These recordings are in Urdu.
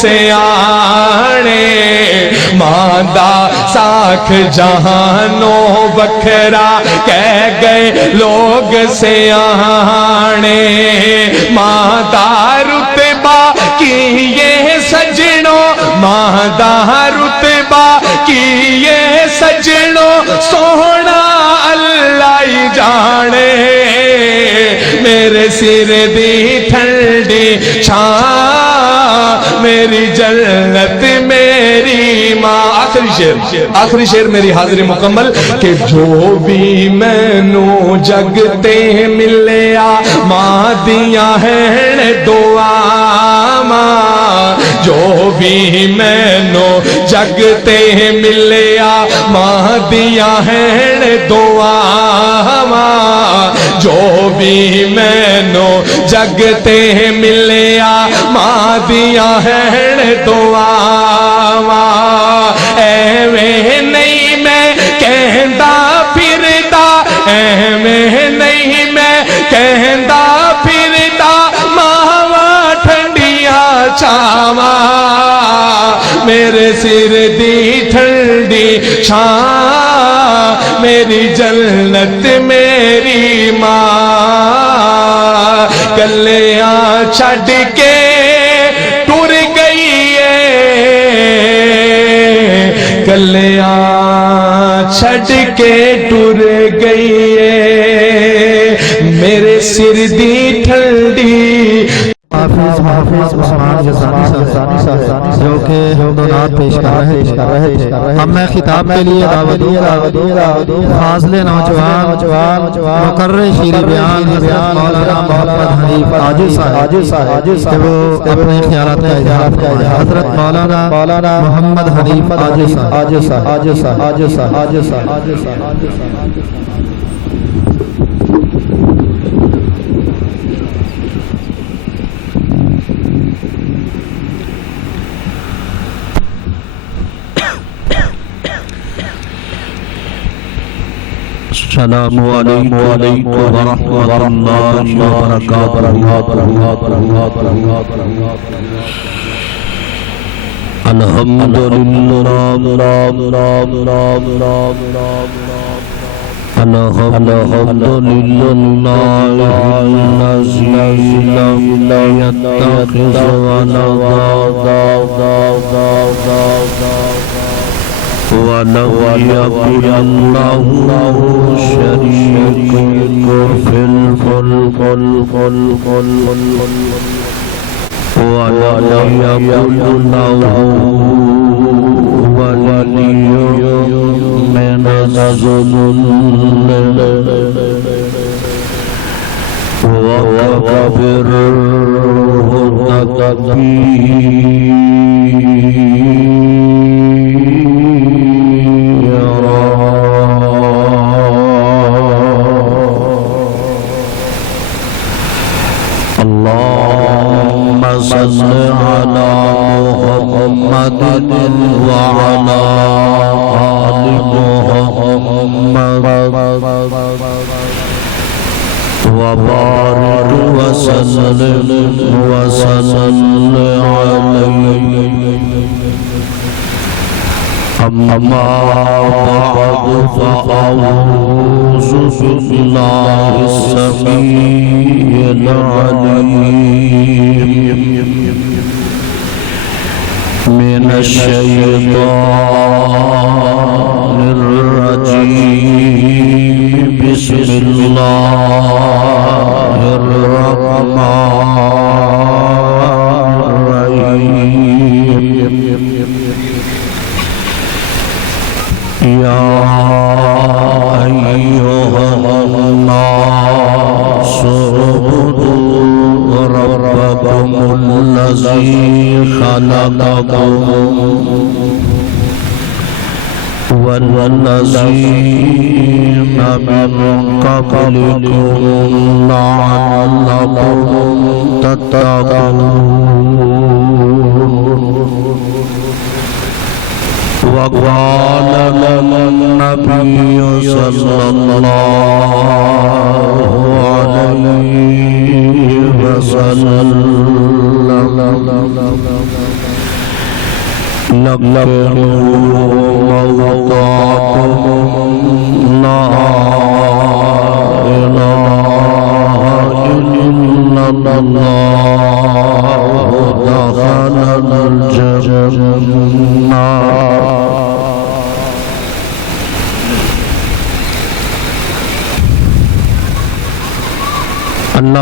سیانے ماندہ ساکھ جہانوں بکھرا کہہ گئے لوگ سیانے ماندہ رتبہ کی یہ سجنوں ماندہ رتبہ کی یہ سجنوں سونا اللہ ہی جانے میرے سر دی ٹھنڈی چھاں میری جنت میری ماں آخری شعر میری حاضری مکمل کہ جو بھی مینوں جگتے ملیا ماں دیاں ہیں دعا ماں جو بھی مینوں جگتے ملیا ماں دیاں ہیں دعا ماں جو بھی مینوں جگتے ملیا ماں دیاں ہیں دعا ایویں نہیں میں کہندا پھردا ایویں نہیں میں کہندا پھردا ماواں ٹھنڈیاں چھاواں میرے سر دی ٹھنڈی چھاں میری جنت میری ماں کلیاں چھڈ کے ٹر گئی ہے کلیاں چھڈ کے ٹر گئی ہے میرے سر دی ٹھنڈی حافظ عثمان جزانی صاحب جو کہ دونات پیش کر رہے ہیں ہم میں خطاب کے لیے دعوت فاضل نوجوان مقرر شیر بیان مولانا محمد حنیف عاجز صاحب کہ وہ اپنے خیالات کا اظہار فرمائیں حضرت مولانا محمد حنیف عاجز السلام علیکم ورحمۃ اللہ وبرکاتہ الحمد للہ الذی لم يتخذ ولدا ولم يكن له شريك في الملك ولم يكن له ولي من الذل وكبره تكبيرا اللهم صل على محمد وعلى آل محمد وبارك وسلم عليه أما بعد فأعوذ بالله السميع العليم من الشيطان الرجيم بسم الله الرحمن الرحيم يا أيها الناس اعبدوا ربكم الذي خلقكم والذين من قبلكم لعلكم تتقون وقال النبي صلى الله عليه وسلم اللہ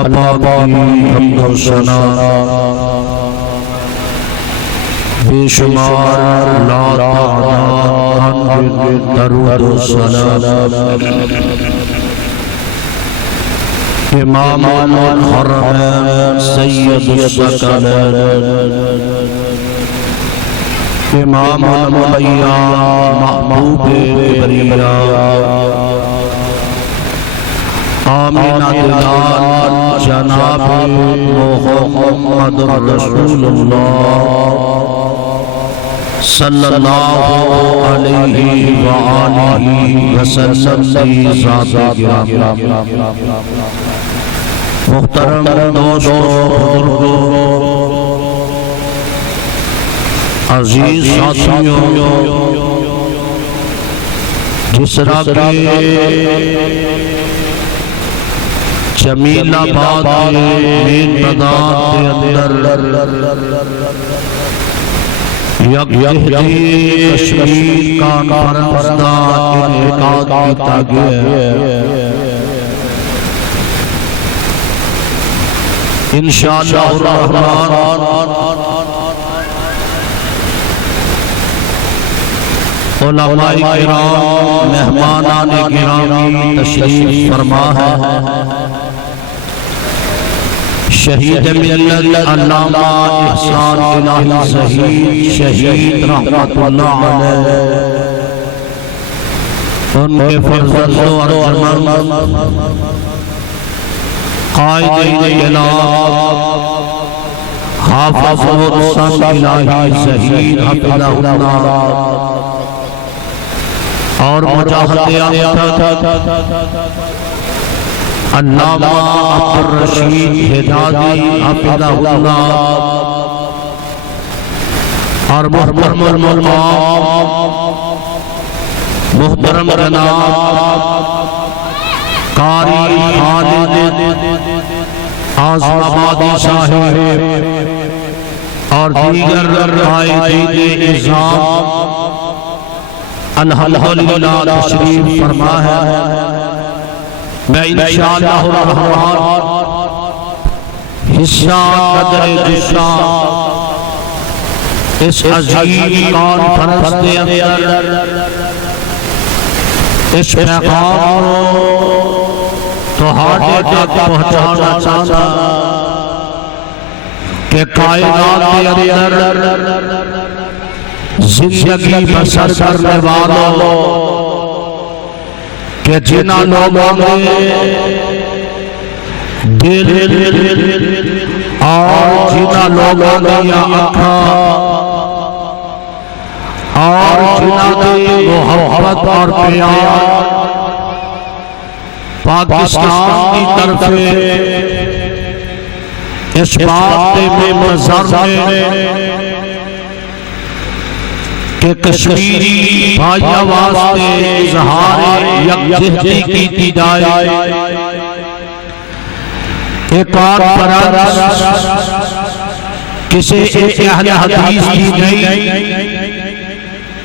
پاک کی حمد و ثنا بے شمار لا تعداد درود و سلام امام الحرمین سید الثقلین امام المعین محبوب بریہ آمینہ دلال جناب محمد رسول اللہ صلی اللہ علیہ وآلہ وسلم ذات گرامی محترم دوستو عزیز ساتھیوں جس طرح کے جمیل آباد مین میدان کے اندر یک جہدی کشمیر کانفرنس دا انعقاد کیتا گیا انشاءاللہ الرحمن علماء کرام مہمانان گرامی تشریف فرما ہے شہید ملت علامہ احسان الہی ظہیر شہید رحمت اللہ علیہ ان کے فرزند و ارجمند قائد انقلاب حافظ الحسن الہی ظہیر حفظہ اللہ اور مجاہد علامہ عبدالرشید حجازی حفظہ اللہ اور محترم المقام محترم جناب قاری خالد اعظم آبادی صاحب اور دیگر قائدین نظام الحمدللہ تشریف فرما ہے میں انشاءاللہ الرحمن حصہ قدر جسا اس عظیم کانفرنس کے اندر اس پیغام تو ہاتھ تک پہنچانا چاہتا کہ کائنات کے اندر زندگی بسر کرنے والوں کہ جنہاں لوگوں نے دل اور جنہاں لوگوں نے آنکھاں اور جنہاں نے محبت اور پیار پاکستان کی طرف اس بات میں مظہر میں کہ کشمیری بھائیوں واسطے اظہار یکجہتی کی جائے ایک کانفرنس کسی ایک اہل حدیث کی نہیں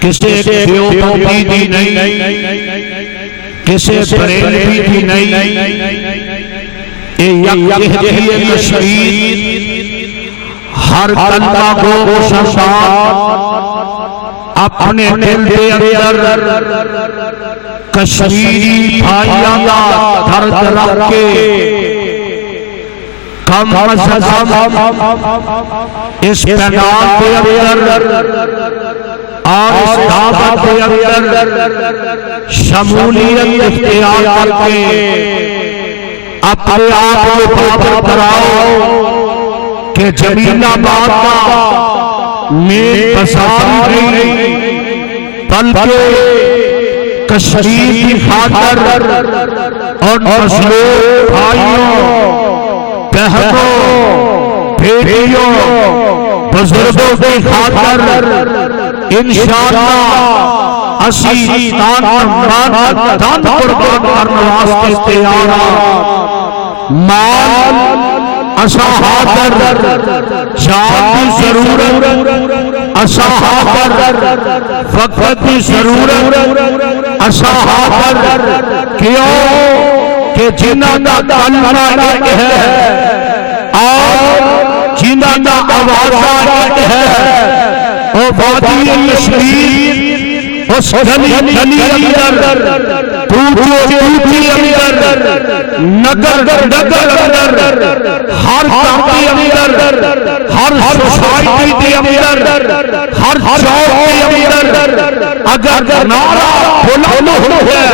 کسی ایک دیوبندی کی نہیں کسی بریلوی کی نہیں یکجہتی کشمیر ہر کلمہ کو شمشاد اپنے دل کے اندر کشمیری بھائیوں کا درد رکھ کے کم از کم اس پیغام کے اندر اور اس دعوت کے اندر شمولیت اختیار کر کے اپنے آپ کو پابند کراؤ کہ جمیل آباد کا میں بساری نہیں بلکہ کشمیر کی خاطر اور مظلوم بھائیوں بہنوں بیٹیوں بزرگوں کی خاطر انشاءاللہ اسی تان قربان کرنے واسطے تیار مال اسا حاضر جان کی ضرورت اسا حاضر وقت کی ضرورت اسا حاضر کیوں کہ جنہاں دا کلمہ ایک ہے اور جنہاں دا آوازہ ایک ہے او وادی کشمیر اس گلی اندر توتی اندر نگر اندر ہر کاٹی اندر ہر سوسائٹی کے اندر ہر چوک کے اندر اگر نعرہ بلند ہے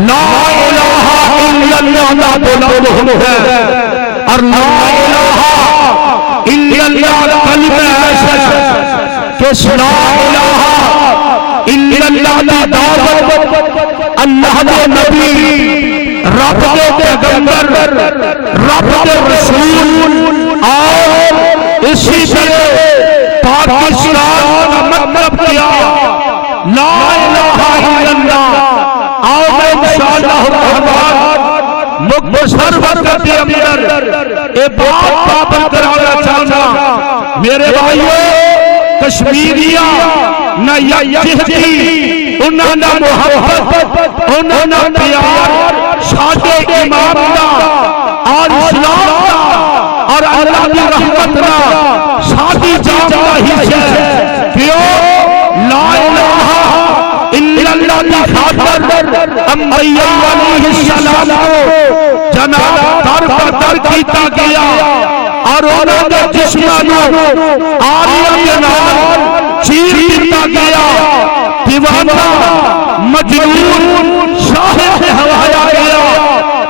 لا الہ الا اللہ بلند ہے اور لا الہ الا اللہ کلمہ ایسا کہ لا الہ الا اللہ کی دعوت اللہ کے نبی رب کے پیغمبر رب کے رسول اور اسی طرح پاکستان کا مطلب کیا لا الہ الا اللہ آؤ میں انشاءاللہ الرحمن مختصر وقت کے اندر ایک بات پابند کرانا چاہنا میرے بھائیو کشمیریہ نہ یکجہتی انہاں نہ محبت انہاں نہ پیار شادی امام دا اور اسلام دا اور اللہ کی رحمت دا شادی جام دا حصہ کیوں لا الہ الا اللہ کی خاطر انبیاء علیہ السلام کو جناب در پر در کیتا گیا اور انہوں نے جسمانوں آلیہ کے نام چیر دیتا گیا دیوانہ مجنون شاہد ہوایا گیا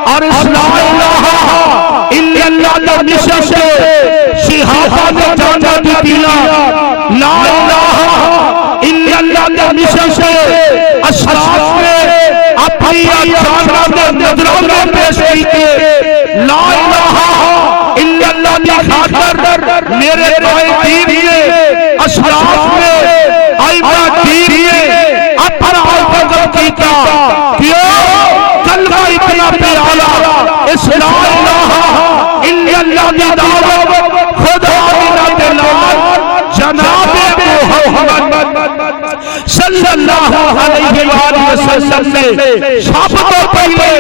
اور اس لا الہ الا اللہ نے نشہ سے شہادہ نے جانا دی دیا لا الہ الا اللہ نے نشہ سے اشراف نے اپنی جانا نے نظروں میں پیش کی لا الہ الا اللہ کی خاطر میرے پائے دیئے اشراف میں آئیبہ دیئے اپنا آئیبہ کیتا کیوں کلمہ اتنا پیالا اس لا الہ الا اللہ کی دعوت خدا بنا دلال جناب محمد صلی اللہ علیہ وآلہ وسلم نے سب کو پہلے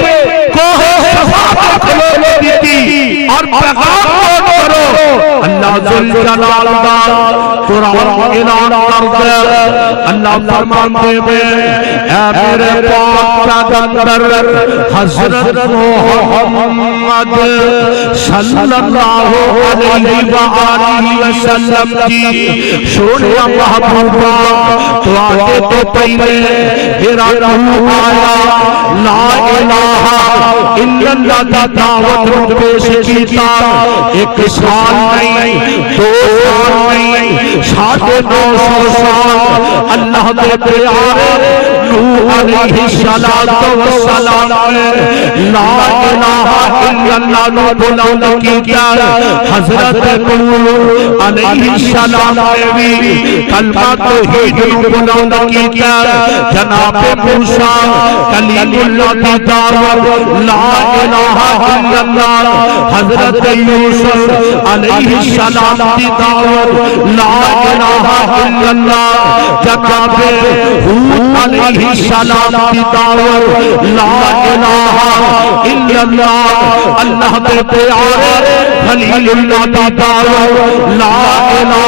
کوہ صفا کھلو دیتی اور پیغام کرو اللہ ذل جلال دا قرآن اعلان کر دے اللہ فرماتے ہیں اے میرے پاک پیغمبر حضرت محمد صلی اللہ علیہ وآلہ وسلم کی سنیا محبوبہ تو آگے تو پہلے میرا روح آیا لا الہ الا اللہ کی دعوت پیش کیتا ایک سال نہیں دو سال نہیں 950 سال اللہ کے پیارے نوح علیہ السلام لا الہ الا اللہ نو بلند کیا حضرت نوح علیہ السلام نے بھی کلمہ توحید نو بلند کیا جناب موسیٰ کلیم اللہ کی دعوت لا الہ الا اللہ حضرت یوسف علیہ السلام کی دعوت لا الہ الا اللہ جناب ہود علیہ السلام کی دعوت لا الہ الا اللہ اللہ کے پیارے خلیل اللہ کی دعوت لا الہ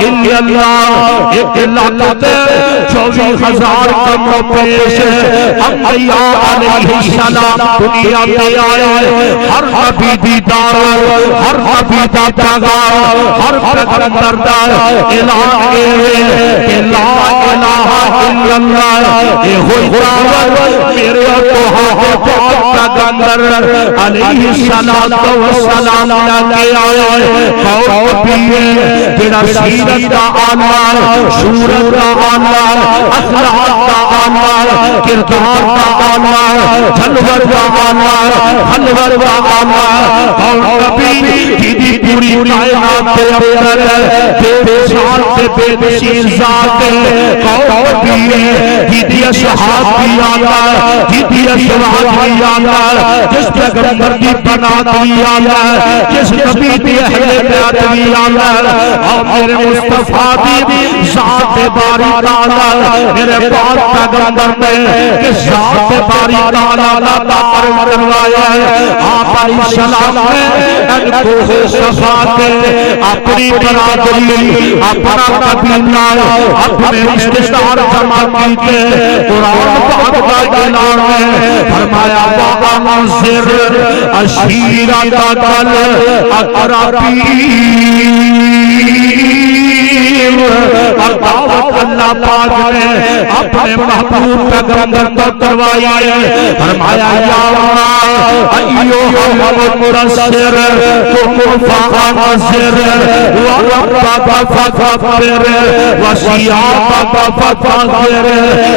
الا اللہ ایک لاکھ 24,000 کم پیش انبیاء علیہ السلام دنیا پہ آئے ہر نبی دی دعوت ہر نبی دا پیغام ہر پیغمبر دا اعلان کہ لا الہ الا اللہ یہ ہوئی دعوت میرے پیغمبر علیہ السلام لے آئے قوم بھی جڑا سیرت دا آنوار شورت دا آنوار اخلاق دا آنوار کردار دا آنوار جنور دا آنوار حنور دا آنوار قوم بھی جیدی پوری کائنات کے اندر بے مثال سے بے نظیر ذات قوم بھی جیدی اشہاد بھی آنا جیدی اشہاد بھی آنا جس پیغمبر کی بنات بھی آنا جس نبی کی اہل بیعت بھی آنا اور میرے مصطفیٰ کی ذات باری تعالیٰ میرے پاک پیغمبر نے کہ ذات باری تعالیٰ عطا فرمایا ہے آپ علیہ السلام نے ان کو صفات اپنی برادری اپنا قبیلہ اپنے رشتہ دار جمع کیتے قرآن پاک کا اعلان ہے فرمایا وَأَنذِرْ عَشِيرَتَكَ الْأَقْرَبِينَ اور دعوت اللہ پاک نے اپنے محبوب پیغمبر کو کروائی ہے فرمایا یا ایھا المدثر قم فانذر وربک فکبر وثیابک فطہر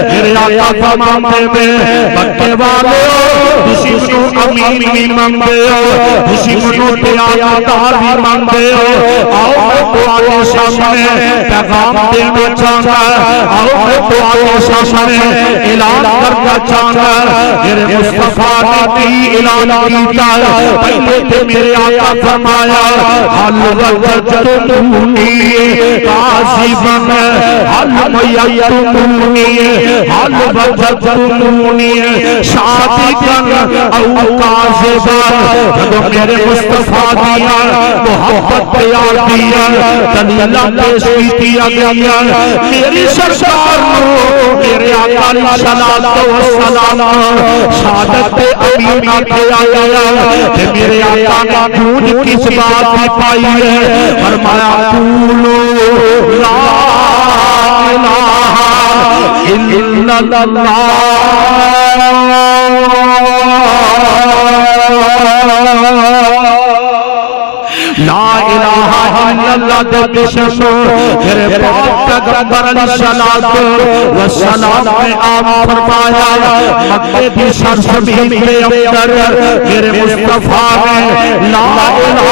میرے آقا فرماتے ہیں مکے والوں دشمنوں امین مانگتے ہو دشمنوں پہ آیاتار بھی مانگتے ہو آؤ میں تو آگے سامنے پیغام دینا چاہتا آؤ میں تو آگے سامنے اعلان کرنا چاہتا میرے مصطفیٰ نے بھی اعلان کیتا پہلے تھے میرے آقا فرمایا حل وجدتمونی قاسباً حل میتمونی حل وجدتمونی صادقاً او کاذباً جب میرے مصطفیٰ دیا محبت پیار دیا دلیلہ پیش کیا گیا میری سرکار میرے آقا علیہ السلام شہادت امینہ کیا گیا کہ میرے آقا کا دودھ کس بات میں پائی ہے فرمایا قولوا لا الہ الا اللہ لا الہ الا اللہ دے بشم میرے پاک پیغمبر علیہ السلام نے عام فرمایا مکے بھی سرزمین کے اندر میرے مصطفیٰ نے لا الہ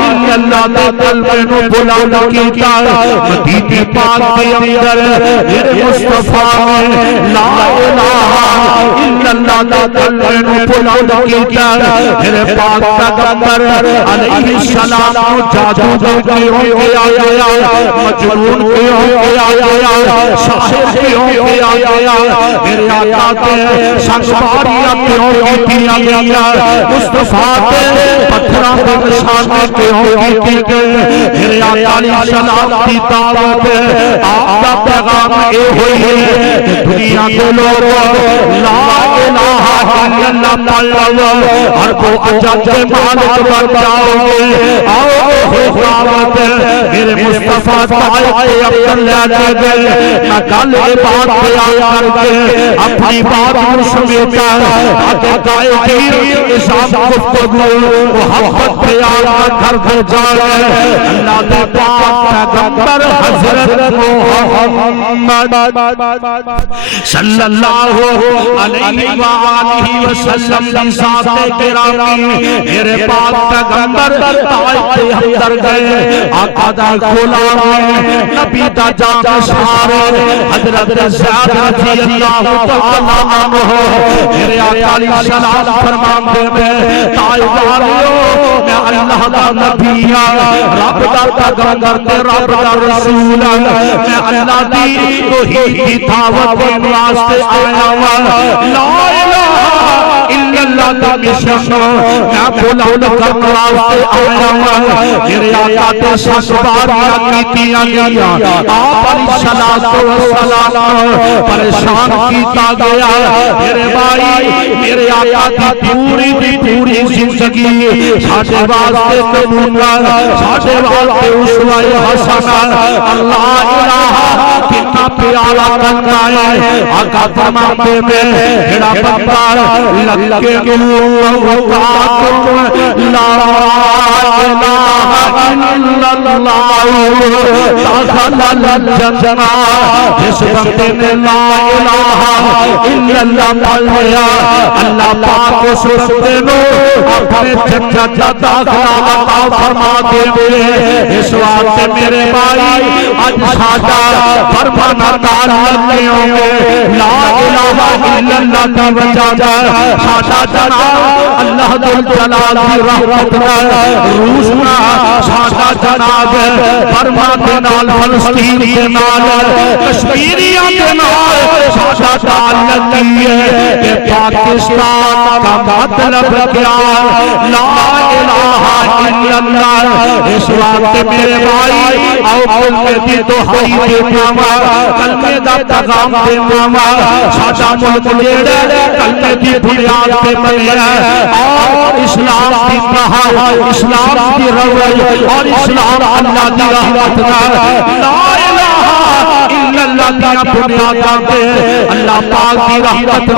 الا اللہ دے کلمے نو بلند کیتا مدینے پاک کے اندر میرے مصطفیٰ نے لا الہ الا اللہ دے کلمے نو بلند کیتا میرے پاک پیغمبر علیہ السلام کو جادوگر کیوں کیا گیا مجنون کیوں کیا گیا شاعر کیوں کیا گیا میرے آقا کے سنگواریاں کیوں کیا گیا مصطفیٰ کے پتھراں پر نشانے کیوں کی گئے میرے آقا علیہ السلام کی دعوت آپ کا پیغام یہ ہوئی ہے دنیا کے لوگوں لا الہ الا اللہ پڑھو ہر کو اجل کے مالک بن جاؤ گے آؤ دعوت میرے مصطفیٰ طائف کے اپنے لے گئے میں کل یہ بات بیان کر کے اپنی بات سمیتا آگے گائے گیر اسام گفتگو محبت بیان کر کے جائے اللہ دے پاک پیغمبر حضرت محمد صلی اللہ علیہ وآلہ وسلم کی ذات گرامی میرے پاک پیغمبر طائف کے اندر گئے آقا دا غلام نبی دا جان سارے حضرت زید رضی اللہ تعالی عنہ میرے آقا علیہ السلام فرماتے ہیں طائف والیو میں اللہ دا نبی رب دا پیغمبر تے رب دا رسول میں اللہ دی توحید کی دعوت دینے واسطے آیا ہوں لا الہ الا اللہ دا مشن میں بلند کرنے واسطے آیا ہوں میرے آقا تے سسواریاں کیتیاں گیا آپ علیہ السلام پریشان کیتا گیا میرے بھائی میرے آقا کی پوری زندگی ساڈے واسطے نمونہ ساڈے واسطے اسوہ حسنہ اللہ الہ کتنا اپنا پیالہ کرنا ہے آقا فرماتے میں جڑا بندہ لگے لا الہ الا اللہ دخل الجنہ جس بندے نے لا الہ الا اللہ پڑھیا اللہ پاک اس بندے نو اپنے جنت دا داخلہ عطا فرما دے گے اس واسطے میرے بھائی اج ساڈا فرمانا تعلق نہیں ہوگے لا الہ الا اللہ دی وجہ سے ساڈا جناب اللہ جلال دی رحمت نال روشنا ساڈا جناب برما دے نال فلسطین دے نال کشمیریاں دے نال ساڈا تعلق ہے کہ پاکستان کا مطلب کیا لا الہ الا اللہ اس وقت میرے بھائی آؤ کلمے دی دہائی دینا کلمے دا پیغام دینا ساڈا ملک جیڑا کلمے دی بنیاد پہ بنیا اور اسلام دی بہار اسلام دی روح اور اسلام اللہ دی رحمت لا الہ الا اللہ دی بنیاد پہ اللہ پاک دی رحمت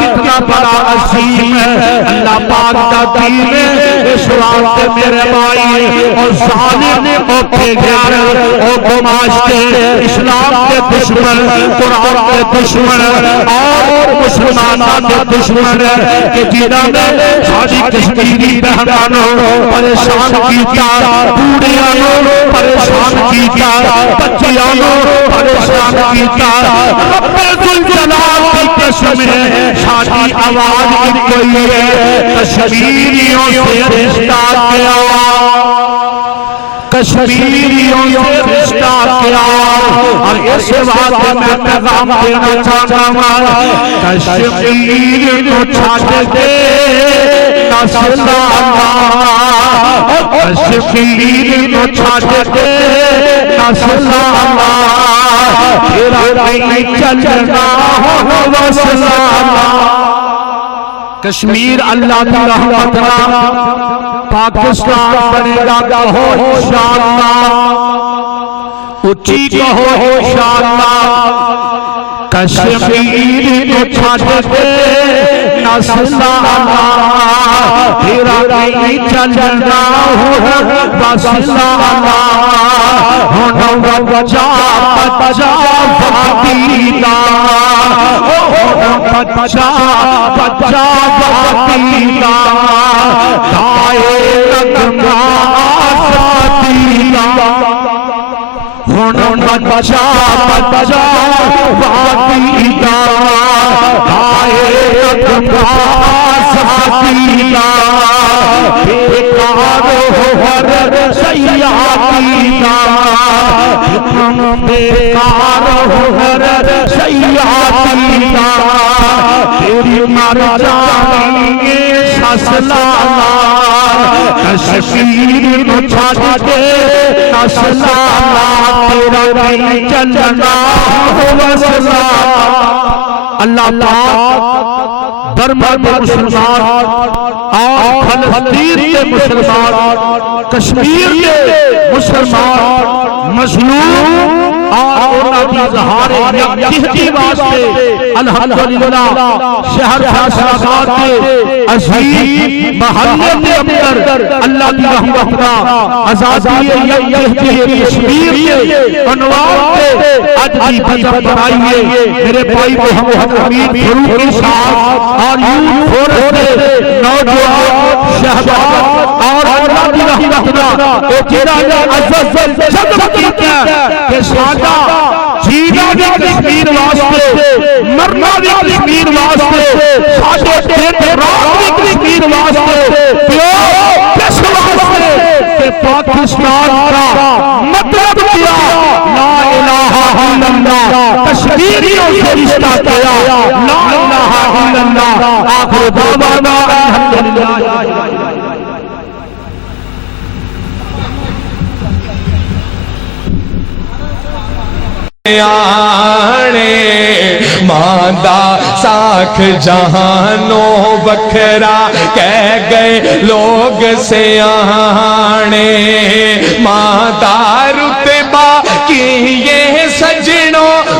کتنا بڑا عظیم ہے اللہ پاک دا دین ہے اس واسطے میرے بھائی اور ظالم اوکھے گھر او گماشتے اسلام کے دشمن قرآن کے دشمن اور مسلمانوں کے دشمن کہ جنہاں نے ساری کشمیری بہنوں پریشان کیتا بوڑھیاں پریشان کیتا بچیاں پریشان کیتا رب ذوالجلال کی قسم ہے ساری آواز ان کوئی ہے کشمیریوں سے رشتہ کیا کشمیریوں سے رشتہ کیا اور اس بات میں پیغام دینا چاہتا ہوں کشمیر کو چھاڑ دے نسل اللہ کشمیر کو چھاڑ دے نسل اللہ تیرا نہیں چلنا ہو وصل اللہ کشمیر اللہ کی رحمت پاکستان بنے گا کہو انشاءاللہ اچھی کہو انشاءاللہ کشمیر کو چھاڑ دے نسل اللہ تیرا نہیں چلنا ہو وصل اللہ ہونو بچا بچا فاتیلا بچا بچا فاتیلا دائے لگنا فاتیلا ہونو بچا بچا فاتیلا دائے لگنا فاتیلا بیکار ہر سیاحتیلا بیکار ہر سیاحتیلا تیری مر جائیں سسلالا کشمیر کو چھاڑ دے نسلالا تیرا نہیں چلنا وصلا اللہ پاک برما کے مسلمان اور فلسطین کے مسلمان کشمیر کے مسلمان مظلوم اور انہوں نے اظہار یکجہتی واسطے الحمدللہ شہر فیصل آباد کے عظیم محلے کے اندر اللہ کی رحمت کا آزادی یکجہتی کشمیر کے عنوان پہ آج کی بجٹ بنائی ہے میرے بھائی محمد حمید فروخی صاحب اور یوتھ فورس کے نوجوان شہباز اور اللہ کی رحمت کا ایک جنہاں عزت جذب کیا کہ سادہ جینا بھی کشمیر واسطے مرنا بھی کشمیر واسطے ساڈے دن رات بھی کشمیر واسطے پیو کس واسطے کہ پاکستان کا مطلب کیا لا الہ الا اللہ کشمیریوں سے رشتہ کیا لا الہ الا اللہ آخر دعوانا الحمدللہ آنے ماندہ ساکھ جہانوں بکھرا کہہ گئے لوگ سے آنے ماندہ رتبہ کی یہ سجنوں